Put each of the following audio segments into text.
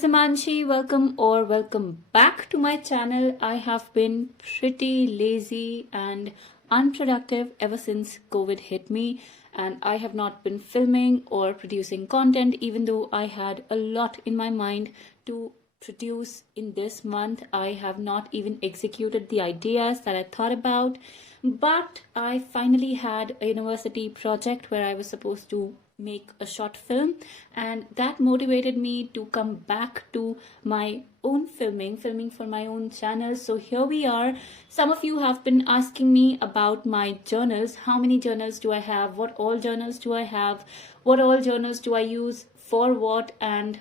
is Himanshi. Welcome back to my channel. I have been pretty lazy and unproductive ever since COVID hit me, and I have not been filming or producing content, even though I had a lot in my mind to produce in this month. I have not even executed the ideas that I thought about, but I finally had a university project where I was supposed to make a short film, and that motivated me to come back to my own filming for my own channel. So here we are. Some of you have been asking me about my journals. How many journals do I have? What all journals do I have? What all journals do I use for what? And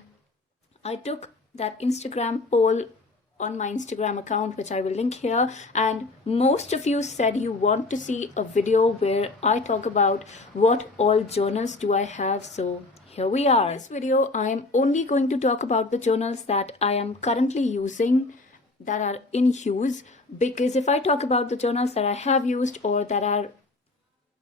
I took that Instagram poll on my Instagram account, which I will link here, and most of you said you want to see a video where I talk about what all journals do I have. So here we are. In this video, I am only going to talk about the journals that I am currently using, that are in use, because if I talk about the journals that I have used or that are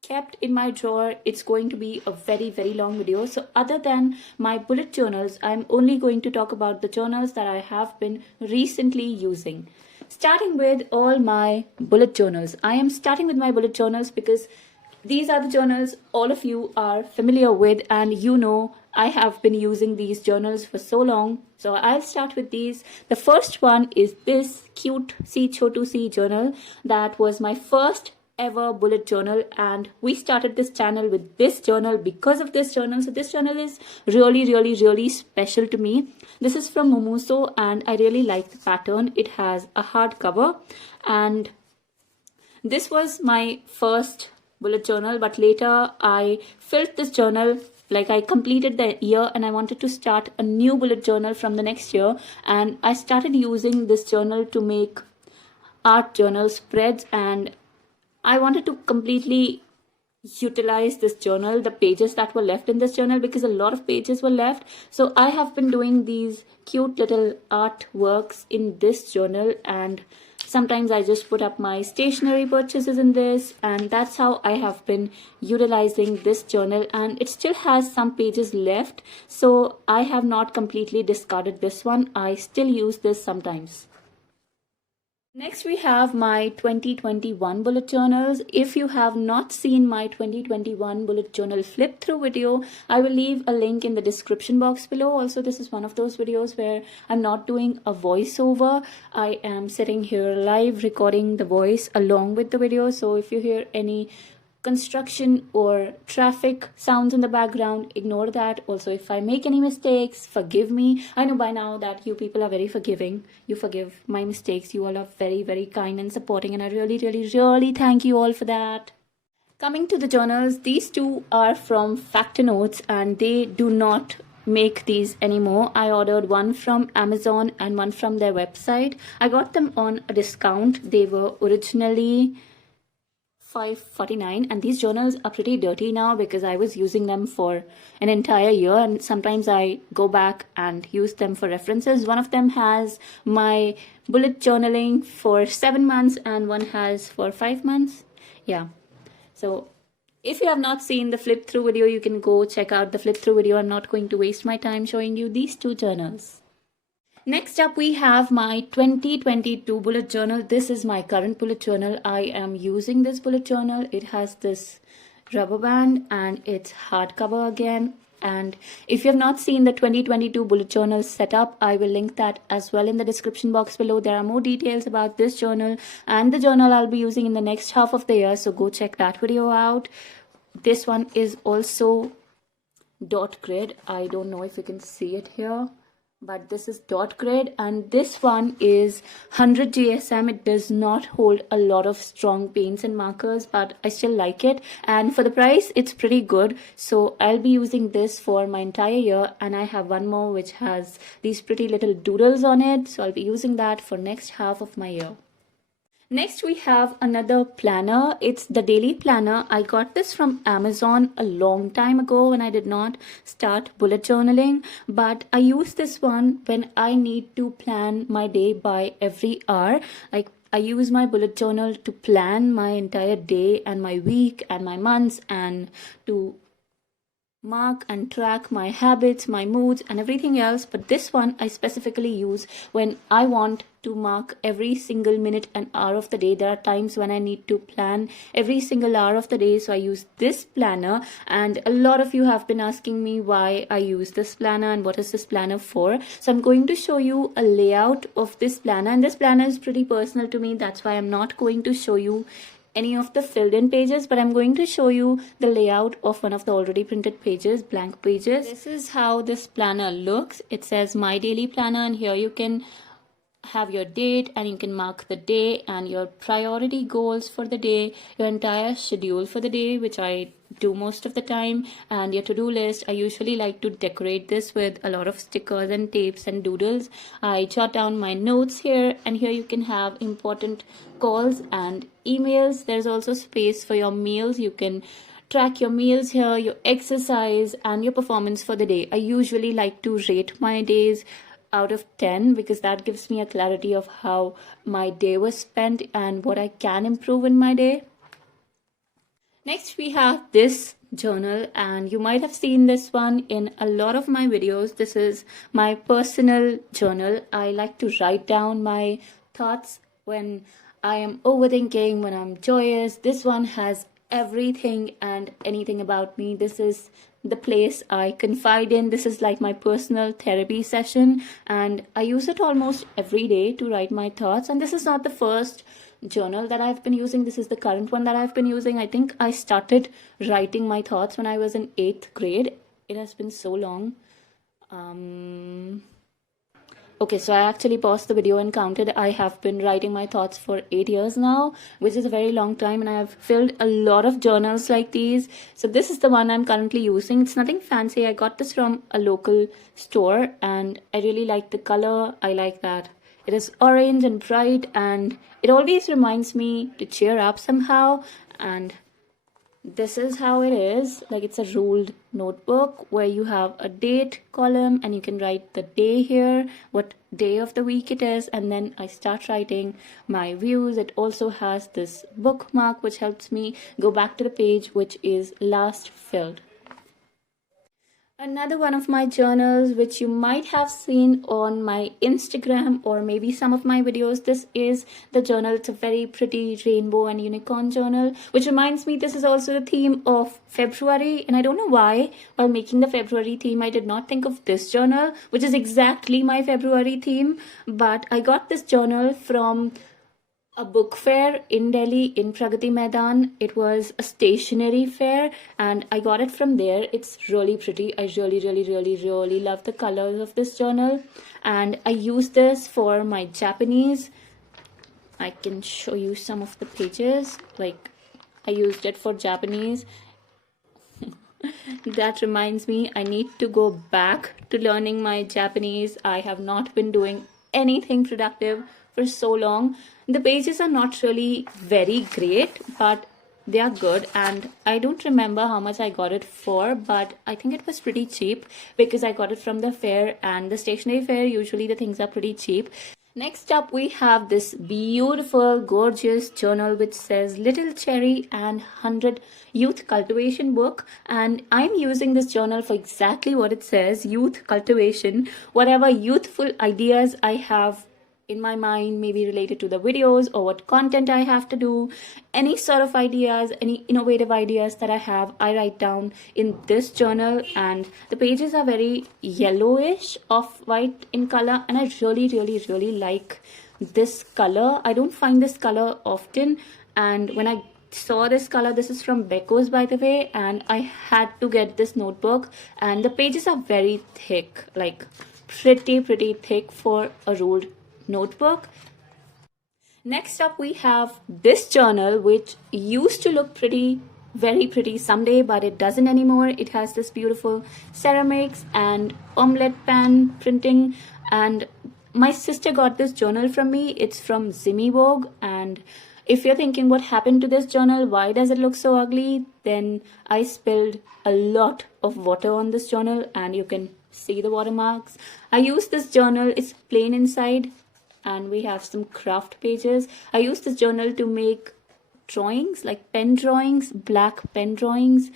kept in my drawer, it's going to be a very long video. So other than my bullet journals, I'm only going to talk about the journals that I have been recently using. Starting with all my bullet journals. I am starting with my bullet journals because these are the journals all of you are familiar with, and you know I have been using these journals for so long. So I'll start with these. The first one is this cute C Chotu C journal. That was my first ever bullet journal, and we started this channel with this journal because of this journal. So this journal is really special to me. This is from Mumuso, and I really like the pattern. It has a hard cover, and this was my first bullet journal, but later I filled this journal, like I completed the year and I wanted to start a new bullet journal from the next year, and I started using this journal to make art journal spreads, and I wanted to completely utilize this journal, the pages that were left in this journal, because a lot of pages were left. So I have been doing these cute little artworks in this journal, and sometimes I just put up my stationery purchases in this, and that's how I have been utilizing this journal. And it still has some pages left, so I have not completely discarded this one. I still use this sometimes. Next, we have my 2021 bullet journals. If you have not seen my 2021 bullet journal flip through video, I will leave a link in the description box below. Also, this is one of those videos where I'm not doing a voiceover. I am sitting here live recording the voice along with the video. So if you hear any construction or traffic sounds in the background, ignore that. Also, if I make any mistakes, forgive me. I know by now that you people are very forgiving. You forgive my mistakes. You all are very kind and supporting, and I really thank you all for that. Coming to the journals, these two are from Factor Notes, and they do not make these anymore. I ordered one from Amazon and one from their website. I got them on a discount. They were originally $5.49, and these journals are pretty dirty now because I was using them for an entire year, and sometimes I go back and use them for references. One of them has my bullet journaling for 7 months and one has for 5 months. Yeah, so if you have not seen the flip through video, you can go check out the flip through video. I'm not going to waste my time showing you these two journals. Next up, we have my 2022 bullet journal. This is my current bullet journal. I am using this bullet journal. It has this rubber band and it's hardcover again. And if you have not seen the 2022 bullet journal setup, I will link that as well in the description box below. There are more details about this journal and the journal I'll be using in the next half of the year. So go check that video out. This one is also dot grid. I don't know if you can see it here, but this is dot grid, and this one is 100 GSM. It does not hold a lot of strong paints and markers, but I still like it, and for the price it's pretty good. So I'll be using this for my entire year, and I have one more which has these pretty little doodles on it, so I'll be using that for next half of my year. Next, we have another planner. It's the daily planner. I got this from Amazon a long time ago when I did not start bullet journaling, but I use this one when I need to plan my day by every hour. Like, I use my bullet journal to plan my entire day and my week and my months, and to mark and track my habits, my moods, and everything else. But this one I specifically use when I want to mark every single minute and hour of the day. There are times when I need to plan every single hour of the day, so I use this planner. And a lot of you have been asking me why I use this planner and what is this planner for. So I'm going to show you a layout of this planner, and this planner is pretty personal to me. That's why I'm not going to show you any of the filled in pages, but I'm going to show you the layout of one of the already printed pages, blank pages. This is how this planner looks. It says My Daily Planner, and here you can have your date and you can mark the day and your priority goals for the day, your entire schedule for the day, which I do most of the time, and your to-do list. I usually like to decorate this with a lot of stickers and tapes and doodles. I jot down my notes here, and here you can have important calls and emails. There's also space for your meals. You can track your meals here, your exercise, and your performance for the day. I usually like to rate my days out of 10 because that gives me a clarity of how my day was spent and what I can improve in my day. Next, we have this journal, and you might have seen this one in a lot of my videos. This is my personal journal. I like to write down my thoughts when I am overthinking, when I'm joyous. This one has everything and anything about me. This is the place I confide in. This is like my personal therapy session, and I use it almost every day to write my thoughts. And this is not the first journal that I've been using. This is the current one that I've been using. I think I started writing my thoughts when I was in 8th grade. It has been so long. Okay, so I actually paused the video and counted. I have been writing my thoughts for 8 years now, which is a very long time, and I have filled a lot of journals like these. So this is the one I'm currently using. It's nothing fancy. I got this from a local store, and I really like the color. I like that it is orange and bright, and it always reminds me to cheer up somehow. And this is how it is. Like, it's a ruled notebook where you have a date column and you can write the day here, what day of the week it is, and then I start writing my views. It also has this bookmark which helps me go back to the page which is last filled. Another one of my journals, which you might have seen on my Instagram or maybe some of my videos. This is the journal. It's a very pretty rainbow and unicorn journal, which reminds me this is also the theme of February. And I don't know why, while making the February theme, I did not think of this journal, which is exactly my February theme. But I got this journal from a book fair in Delhi in Pragati Maidan. It was a stationery fair and I got it from there. It's really pretty. I really love the colors of this journal, and I use this for my Japanese. I can show you some of the pages. Like, I used it for Japanese. That reminds me, I need to go back to learning my Japanese. I have not been doing anything productive for so long. The pages are not really very great, but they are good, and I don't remember how much I got it for, but I think it was pretty cheap because I got it from the fair, and the stationery fair, usually the things are pretty cheap. Next up, we have this beautiful, gorgeous journal which says Little Cherry and 100 Youth Cultivation Book. And I'm using this journal for exactly what it says, youth cultivation. Whatever youthful ideas I have in my mind, maybe related to the videos or what content I have to do, any sort of ideas, any innovative ideas that I have, I write down in this journal. And the pages are very yellowish, off-white in color, and I really like this color. I don't find this color often, and when I saw this color, this is from Becco's, by the way, and I had to get this notebook. And the pages are very thick, like pretty thick for a ruled notebook. Next up, we have this journal, which used to look very pretty someday, but it doesn't anymore. It has this beautiful ceramics and omelette pan printing, and my sister got this journal from me. It's from Zimmy Vogue, and if you're thinking what happened to this journal, why does it look so ugly, then I spilled a lot of water on this journal, and you can see the watermarks. I use this journal, it's plain inside, and we have some craft pages. I use this journal to make drawings, like pen drawings, black pen drawings.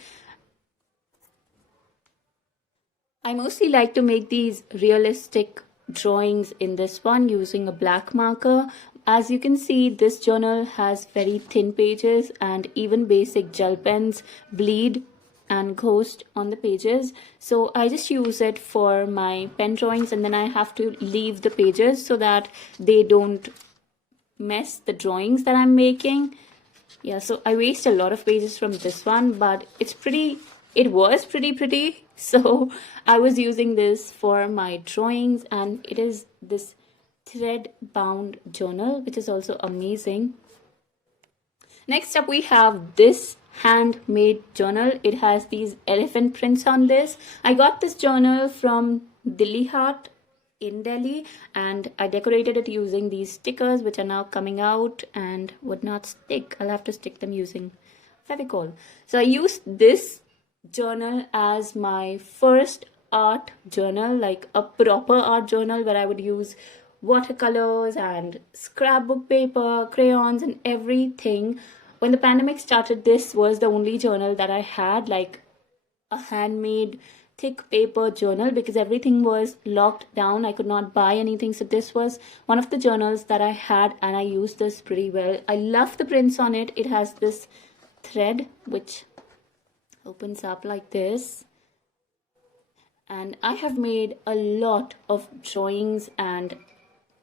I mostly like to make these realistic drawings in this one using a black marker. As you can see, this journal has very thin pages, and even basic gel pens bleed and ghost on the pages. So I just use it for my pen drawings, and then I have to leave the pages so that they don't mess the drawings that I'm making. Yeah, so I waste a lot of pages from this one, but it was pretty. So I was using this for my drawings, and it is this thread bound journal, which is also amazing. Next up, we have this handmade journal. It has these elephant prints on this. I got this journal from Delhi Hut in Delhi, and I decorated it using these stickers, which are now coming out and would not stick. I'll have to stick them using Fevicol. So I used this journal as my first art journal, like a proper art journal where I would use watercolors and scrapbook paper, crayons, and everything. When the pandemic started, this was the only journal that I had, like a handmade thick paper journal, because everything was locked down. I could not buy anything. So this was one of the journals that I had, and I used this pretty well. I love the prints on it. It has this thread which opens up like this. And I have made a lot of drawings, and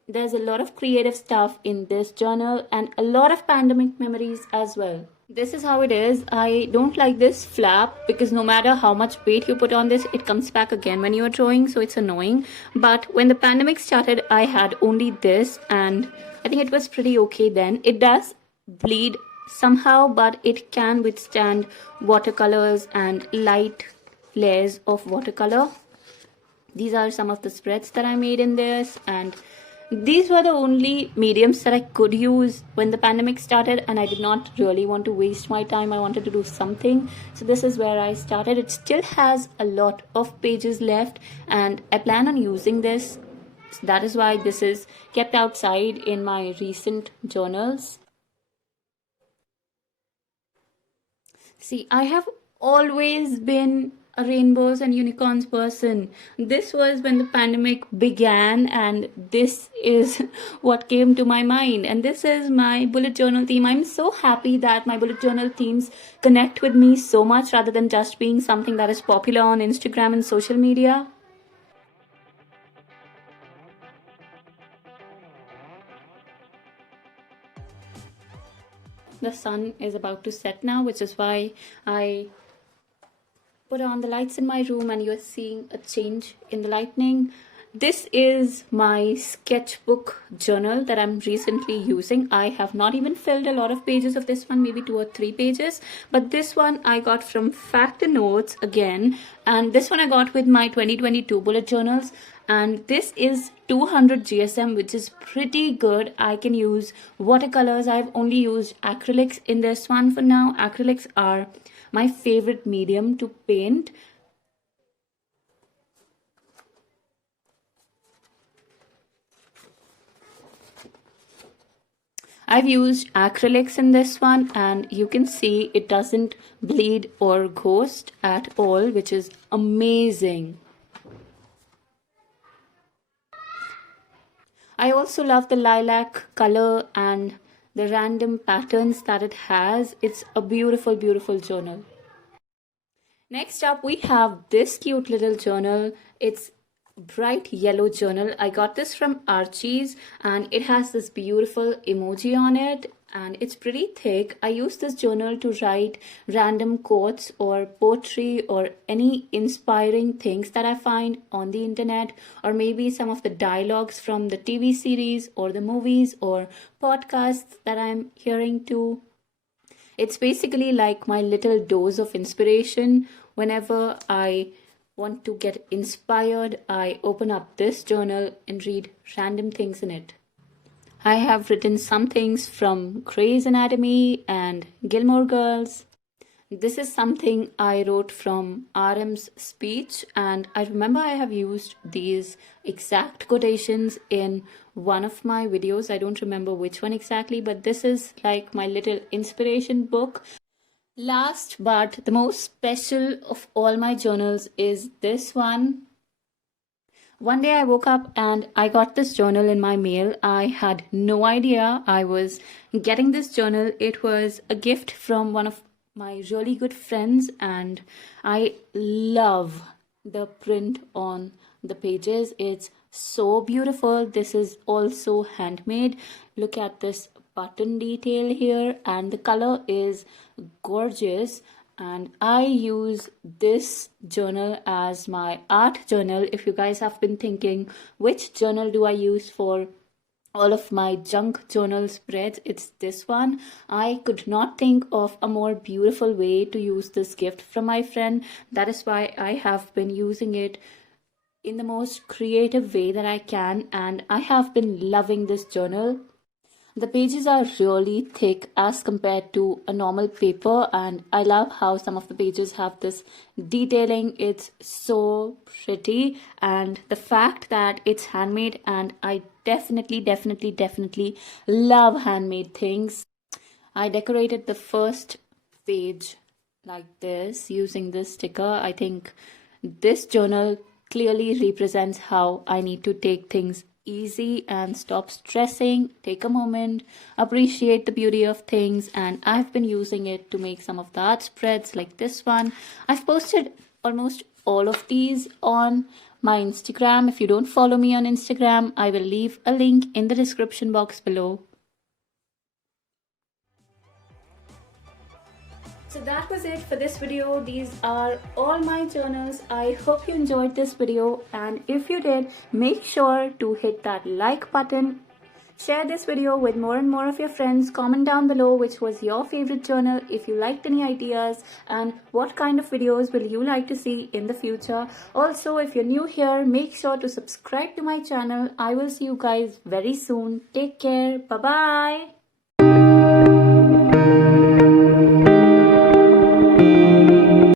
there's a lot of creative stuff in this journal and a lot of pandemic memories as well. This is how it is. I don't like this flap because no matter how much weight you put on this, it comes back again when you're drawing, so it's annoying. But when the pandemic started, I had only this, and I think it was pretty okay then. It does bleed somehow, but it can withstand watercolors and light layers of watercolor. These are some of the spreads that I made in this, and these were the only mediums that I could use when the pandemic started, and I did not really want to waste my time. I wanted to do something. So this is where I started. It still has a lot of pages left, and I plan on using this. So that is why this is kept outside in my recent journals. See, I have always been a rainbows and unicorns person. This was when the pandemic began, and this is what came to my mind. And this is my bullet journal theme. I'm so happy that my bullet journal themes connect with me so much rather than just being something that is popular on Instagram and social media. The sun is about to set now, which is why I put on the lights in my room and you're seeing a change in the lighting. This is my sketchbook journal that I'm recently using. I have not even filled a lot of pages of this one, maybe 2 or 3 pages, but this one I got from Fact and Notes again, and this one I got with my 2022 bullet journals, and this is 200 GSM, which is pretty good. I can use watercolors. I've only used acrylics in this one for now. Acrylics are my favorite medium to paint. I've used acrylics in this one, and you can see it doesn't bleed or ghost at all, which is amazing. I also love the lilac color and the random patterns that it has. It's a beautiful, beautiful journal. Next up, we have this cute little journal. It's bright yellow journal. I got this from Archie's, and it has this beautiful emoji on it, and it's pretty thick. I use this journal to write random quotes or poetry or any inspiring things that I find on the internet, or maybe some of the dialogues from the TV series or the movies or podcasts that I'm hearing too. It's basically like my little dose of inspiration. Whenever I want to get inspired, I open up this journal and read random things in it. I have written some things from Grey's Anatomy and Gilmore Girls. This is something I wrote from RM's speech, and I remember I have used these exact quotations in one of my videos. I don't remember which one exactly, but this is like my little inspiration book. Last but the most special of all my journals is this one. One day I woke up and I got this journal in my mail. I had no idea I was getting this journal. It was a gift from one of my really good friends, and I love the print on the pages. It's so beautiful. This is also handmade. Look at this button detail here, and the color is gorgeous. And I use this journal as my art journal. If you guys have been thinking which journal do I use for all of my junk journal spreads, it's this one. I could not think of a more beautiful way to use this gift from my friend. That is why I have been using it in the most creative way that I can, and I have been loving this journal. The pages are really thick as compared to a normal paper, and I love how some of the pages have this detailing. It's so pretty, and the fact that it's handmade, and I definitely love handmade things. I decorated the first page like this using this sticker. I think this journal clearly represents how I need to take things easy and stop stressing, take a moment, appreciate the beauty of things. And I've been using it to make some of the art spreads like this one. I've posted almost all of these on my Instagram. If you don't follow me on Instagram, I will leave a link in the description box below. So that was it for this video. These are all my journals. I hope you enjoyed this video, and if you did, make sure to hit that like button. Share this video with more and more of your friends. Comment down below which was your favorite journal, if you liked any ideas, and what kind of videos will you like to see in the future. Also, if you're new here, make sure to subscribe to my channel. I will see you guys very soon. Take care. Bye bye.